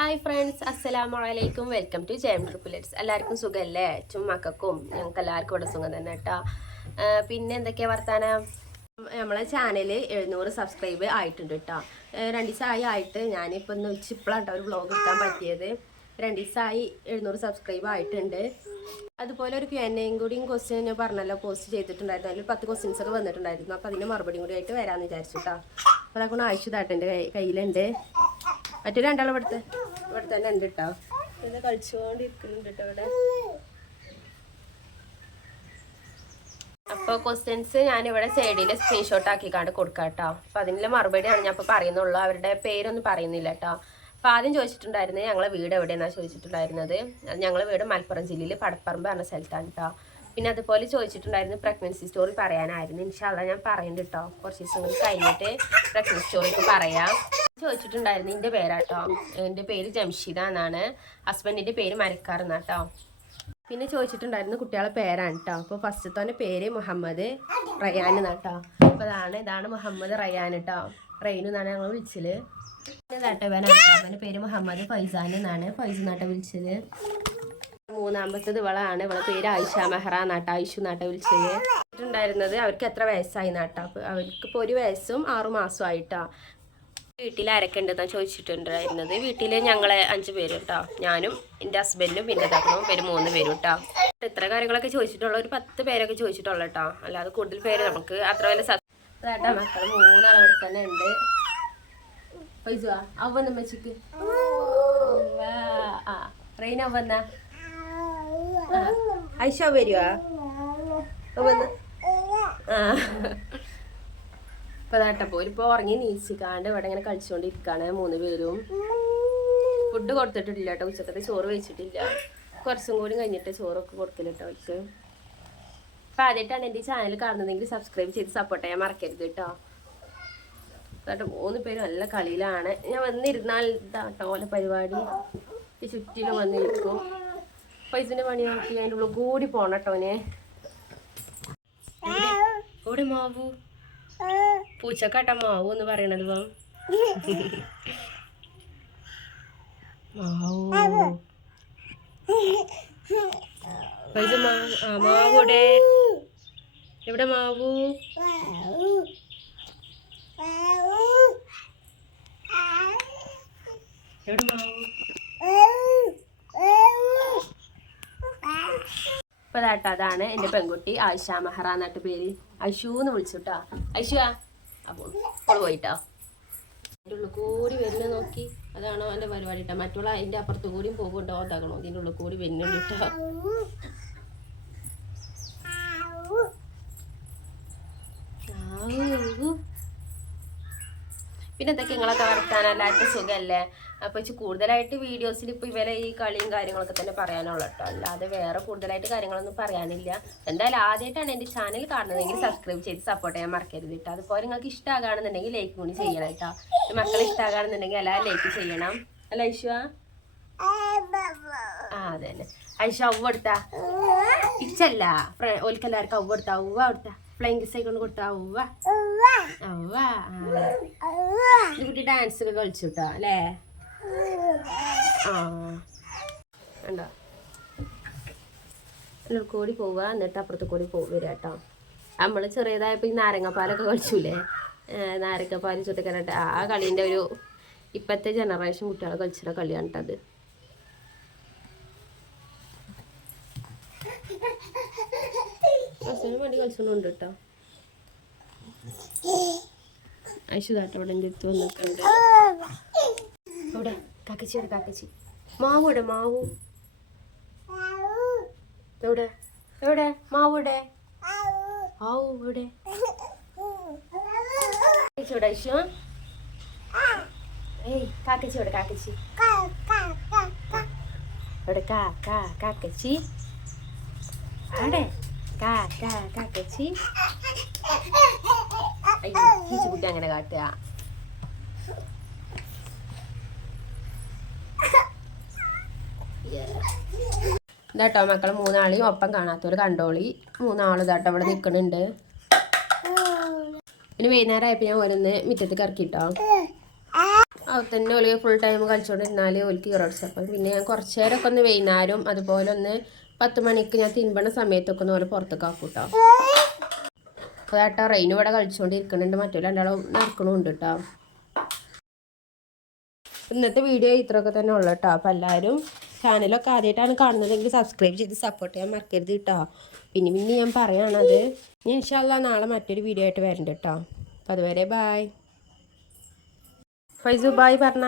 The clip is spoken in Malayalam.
ഹായ് ഫ്രണ്ട്സ്, അസ്സലാമു അലൈക്കും. Welcome to gem triplets. എല്ലാവർക്കും സുഖമല്ലേ? ചുമ്മാക്കും ഞങ്ങൾക്ക് എല്ലാവർക്കും ഇവിടെ സുഖം തന്നെ കേട്ടോ. പിന്നെ എന്തൊക്കെയാണ് വർത്താനം? നമ്മളെ ചാനൽ 700 സബ്സ്ക്രൈബ് ആയിട്ടുണ്ട് കേട്ടോ. 2 ദിവസമായി ആയിട്ട് ഞാനിപ്പോൾ ഒന്ന് ഇപ്പോഴാണ് ഒരു വ്ളോഗ് എടുക്കാൻ പറ്റിയത്. 2 ദിവസമായി 700 സബ്സ്ക്രൈബ് ആയിട്ടുണ്ട്. അതുപോലെ ഒരു Q&A കൂടിയും ക്വസ്റ്റ്യൻ ഞാൻ പറഞ്ഞല്ലോ പോസ്റ്റ് ചെയ്തിട്ടുണ്ടായിരുന്നു. അതിൽ 10 ക്വസ്റ്റ്യൻസ് ഒക്കെ വന്നിട്ടുണ്ടായിരുന്നു. അപ്പോൾ അതിൻ്റെ മറുപടിയും കൂടി ആയിട്ട് വരാമെന്ന് വിചാരിച്ചു കേട്ടോ. അപ്പോൾ അതൊക്കെ ആവശ്യമായിട്ട് എൻ്റെ കയ്യിലുണ്ട്. മറ്റു രണ്ടാളും ഇവിടെ തന്നെ ഉണ്ട് കേട്ടോ. ഇത് കളിച്ചുകൊണ്ടിരിക്കുന്നുണ്ട് കേട്ടോ ഇവിടെ. അപ്പോൾ ക്വസ്റ്റ്യൻസ് ഞാനിവിടെ സൈഡിൽ സ്ക്രീൻഷോട്ട് ആക്കിക്കാണ്ട് കൊടുക്കാം കേട്ടോ. അപ്പോൾ അതിനുള്ള മറുപടിയാണ് ഞാൻ ഇപ്പോൾ പറയുന്നുള്ളൂ. അവരുടെ പേരൊന്നും പറയുന്നില്ല കേട്ടോ. അപ്പോൾ ആദ്യം ചോദിച്ചിട്ടുണ്ടായിരുന്നത് ഞങ്ങളെ വീട് എവിടെയെന്നാണ് ചോദിച്ചിട്ടുണ്ടായിരുന്നത്. ഞങ്ങളെ വീട് മലപ്പുറം ജില്ലയിൽ പടപ്പറമ്പ് എന്ന സ്ഥലത്താണ് കേട്ടോ. പിന്നെ അതുപോലെ ചോദിച്ചിട്ടുണ്ടായിരുന്നു പ്രഗ്നൻസി സ്റ്റോറി പറയാനായിരുന്നു. ഇൻഷാ അല്ലാഹ് ഞാൻ പറയുന്നുണ്ട് കേട്ടോ. കുറച്ച് ദിവസം കൂടി കഴിഞ്ഞിട്ട് പ്രഗ്നൻസി സ്റ്റോറിക്ക് പറയാം. ചോദിച്ചിട്ടുണ്ടായിരുന്നു എൻ്റെ പേരാട്ടോ. എൻ്റെ പേര് ജംഷിദ എന്നാണ്. ഹസ്ബൻഡിൻ്റെ പേര് മരക്കാർ എന്നാണ് കേട്ടോ. പിന്നെ ചോദിച്ചിട്ടുണ്ടായിരുന്നു കുട്ടികളെ പേരാണ് കേട്ടോ. അപ്പോൾ ഫസ്റ്റത്തെ പേര് മുഹമ്മദ് റയാൻ എന്നാണ് കേട്ടോ. അപ്പോൾ ഇതാണ് മുഹമ്മദ് റയാൻ കേട്ടോ. റെയിൻ എന്നാണ് ഞങ്ങൾ വിളിച്ചത്. അവൻ്റെ പേര് മുഹമ്മദ് ഫൈസാൻ എന്നാണ്. ഫൈസ് നാട്ട വിളിച്ചത്. മൂന്നാമത്തത് ഇവളാണ്. ഇവളെ പേര് ആയിഷ മെഹ്റ നാട്ട. ആയിഷു നാട്ട വിളിച്ചത്. ഉണ്ടായിരുന്നത് അവർക്ക് എത്ര വയസ്സായി നാട്ടാ. അപ്പോൾ അവർക്കിപ്പോൾ 1 വയസ്സും 6 മാസവും ആയിട്ടാ. വീട്ടിൽ ആരൊക്കെ ഉണ്ടെന്നാണ് ചോദിച്ചിട്ടുണ്ടായിരുന്നത്. വീട്ടിൽ ഞങ്ങൾ 5 പേര് കേട്ടോ. ഞാനും എൻ്റെ ഹസ്ബൻഡും പിന്നെ തകർന്നും പേര് 3 പേരും കേട്ടോ. ഇത്ര കാര്യങ്ങളൊക്കെ ചോദിച്ചിട്ടുള്ള ഒരു 10 പേരൊക്കെ ചോദിച്ചിട്ടുള്ളൂ കേട്ടോ. അല്ലാതെ കൂടുതൽ പേര് നമുക്ക് അത്ര വലിയ സത്യം. മക്കൾ 3 ആളവിടെ തന്നെ ഉണ്ട്. പൈസ അവന്ന മച്ചിക്ക് ട്രെയിൻ അവന്ന ഐഷ വരുവാ അവന്ന് ഇപ്പൊ കേട്ടപ്പോ ഇപ്പൊ ഉറങ്ങി നീച്ചിക്കാണ്ട് ഇവിടെ ഇങ്ങനെ കളിച്ചുകൊണ്ടിരിക്കാണ് 3 പേരും. ഫുഡ് കൊടുത്തിട്ടില്ല കേട്ടോ. ഉച്ചക്കത്തെ ചോറ് വെച്ചിട്ടില്ല. കുറച്ചും കൂടി കഴിഞ്ഞിട്ട് ചോറൊക്കെ കൊടുക്കില്ല കേട്ടോ അവർക്ക്. അപ്പൊ ആദ്യമായിട്ടാണ് എൻ്റെ ഈ ചാനൽ കാണുന്നതെങ്കിൽ സബ്സ്ക്രൈബ് ചെയ്ത് സപ്പോർട്ട് ചെയ്യാൻ മറക്കരുത് കേട്ടോ. കേട്ടോ 3 പേരും നല്ല കളിയിലാണ്. ഞാൻ വന്നിരുന്നാൽ ഇതാട്ടോ ഓലെ പരിപാടി. ഈ ചുറ്റിലും വന്നിരിക്കും. പൈസന്റെ പണി നോക്കി അതിൻ്റെ ഉള്ളിൽ കൂടി പോണം കേട്ടോനെ. ഇവിടെ മാവു പൂച്ചക്കാട്ട മാവു എന്ന് പറയണത്. മാവു പൈസ മാവൂടെ എവിടെ മാവു? എവിടെ മാവു? അപ്പോൾ അതാണ് എൻ്റെ പെൺകുട്ടി ആയിഷ മെഹ്റ എന്നിട്ട് പേര്. ഐഷു എന്ന് വിളിച്ചുട്ടാ. ഐഷു അപ്പോൾ പോയിട്ടോ. അതിൻ്റെ ഉള്ളിൽ കൂടി വരുന്നത് നോക്കി. അതാണോ എൻ്റെ പരിപാടി ഇട്ടാ. മറ്റുള്ള അതിൻ്റെ അപ്പുറത്ത് കൂടിയും പോകുന്നുണ്ടോ അതാകണോ. ഇതിൻ്റെ ഉള്ളിൽ കൂടി വരുന്നുണ്ട് കേട്ടോ. പിന്നെ എന്തൊക്കെ നിങ്ങളൊക്കെ വർത്താനം എല്ലാവർക്കും സുഖമല്ലേ? അപ്പോൾ കൂടുതലായിട്ട് വീഡിയോസിൽ ഇപ്പോൾ ഇവരെ ഈ കളിയും കാര്യങ്ങളൊക്കെ തന്നെ പറയാനുള്ളൂ കേട്ടോ. അല്ലാതെ വേറെ കൂടുതലായിട്ട് കാര്യങ്ങളൊന്നും പറയാനില്ല. എന്തായാലും ആദ്യമായിട്ടാണ് എൻ്റെ ചാനൽ കാണുന്നതെങ്കിൽ സബ്സ്ക്രൈബ് ചെയ്ത് സപ്പോർട്ട് ചെയ്യാൻ മറക്കരുത് കേട്ടോ. അതുപോലെ നിങ്ങൾക്ക് ഇഷ്ടമാകുകയാണെന്നുണ്ടെങ്കിൽ ലൈക്ക് കൂടി ചെയ്യണം കേട്ടോ. മക്കളെ ഇഷ്ടമാകുകയാണെന്നുണ്ടെങ്കിൽ എല്ലാവരും ലൈക്ക് ചെയ്യണം. അല്ല ഐഷ? അതെ തന്നെ. ഐഷ അവ കൊടുത്താ ഇച്ചല്ല ഓൽക്കെല്ലാവർക്കും അവ കൊടുത്താ. ഉവ്വ കൊടുത്താ. ഫ്ലൈങ് കിസ് കൊണ്ട് കൊടുത്താ. ഉവ്വ അവ കുട്ടി ഡാൻസ് ഒക്കെ കളിച്ചു കേട്ടോ അല്ലേ? ഉണ്ടോ കൂടി പോവുക. എന്നിട്ട് അപ്പുറത്ത് കൂടി വരിക കേട്ടോ. നമ്മൾ ചെറിയതായപ്പോൾ ഈ നാരങ്ങാപ്പാലൊക്കെ കളിച്ചൂലേ? നാരങ്ങാപ്പാൽ ചുറ്റക്കാനായിട്ട് ആ കളീൻ്റെ ഒരു ഇപ്പോഴത്തെ ജനറേഷൻ കുട്ടികൾ കളിച്ചിട്ട കളിയാണ് കേട്ടത്. വണ്ടി കളിച്ചോണ്ടുണ്ട് കേട്ടോ. ഐശുദാട്ടോ ഇവിടെ എൻ്റെ അടുത്ത് വന്നിട്ടുണ്ട്. അവിടെ കാക്കച്ചിയുടെ കാക്കച്ചി. മാവു ഇവിടെ മാവു എവിടെ എവിടെ മാവു ഇവിടെ ആവു ഇവിടെ ഇവിടെ ഐശു. ഏയ് കാക്കച്ചി ഇവിടെ കാക്കച്ചി ഇവിടെ കാക്കച്ചി അവിടെ കാക്കച്ചി. കുട്ടി അങ്ങനെ കാട്ടുക. ഇതാട്ടോ മക്കളെ 3 ആളെയും ഒപ്പം കാണാത്തവർ കണ്ടോളി. 3 ആൾ ഇതാട്ടോ ഇവിടെ നിൽക്കുന്നുണ്ട്. പിന്നെ വൈകുന്നേരം ആയപ്പോൾ ഞാൻ ഓരോന്ന് മുറ്റത്തേക്ക് ഇറക്കിട്ടോ. അത് തന്നെ ഓല് ഫുൾ ടൈം കളിച്ചുകൊണ്ടിരുന്നാൽ ഓൽക്ക് ഈറടിച്ചു. അപ്പം പിന്നെ ഞാൻ കുറച്ച് നേരമൊക്കെ ഒന്ന് വൈകുന്നേരം അതുപോലെ ഒന്ന് 10 മണിക്ക് ഞാൻ തിരുമ്പണ സമയത്തൊക്കെ ഒന്ന് പോലെ പുറത്തേക്ക് ആക്കും കേട്ടോ. അപ്പോൾ ഏട്ടാ റെയിനും ഇവിടെ കളിച്ചുകൊണ്ടിരിക്കുന്നുണ്ട്, മറ്റു രണ്ടാളും നടക്കണമുണ്ട് കേട്ടോ. ഇന്നത്തെ വീഡിയോ ഇത്രയൊക്കെ തന്നെ ഉള്ളു കേട്ടോ. അപ്പോൾ എല്ലാവരും ചാനലൊക്കെ ആദ്യമായിട്ടാണ് കാണുന്നതെങ്കിൽ സബ്സ്ക്രൈബ് ചെയ്ത് സപ്പോർട്ട് ചെയ്യാൻ മറക്കരുത് കേട്ടോ. പിന്നെ ഞാൻ പറയുകയാണത് ഇൻഷാ അല്ലാഹ് നാളെ മറ്റൊരു വീഡിയോ ആയിട്ട് വരുന്നുണ്ട് കേട്ടോ. അപ്പോൾ അതുവരെ ബായ്. ഫൈസു ബായ് പറഞ്ഞ.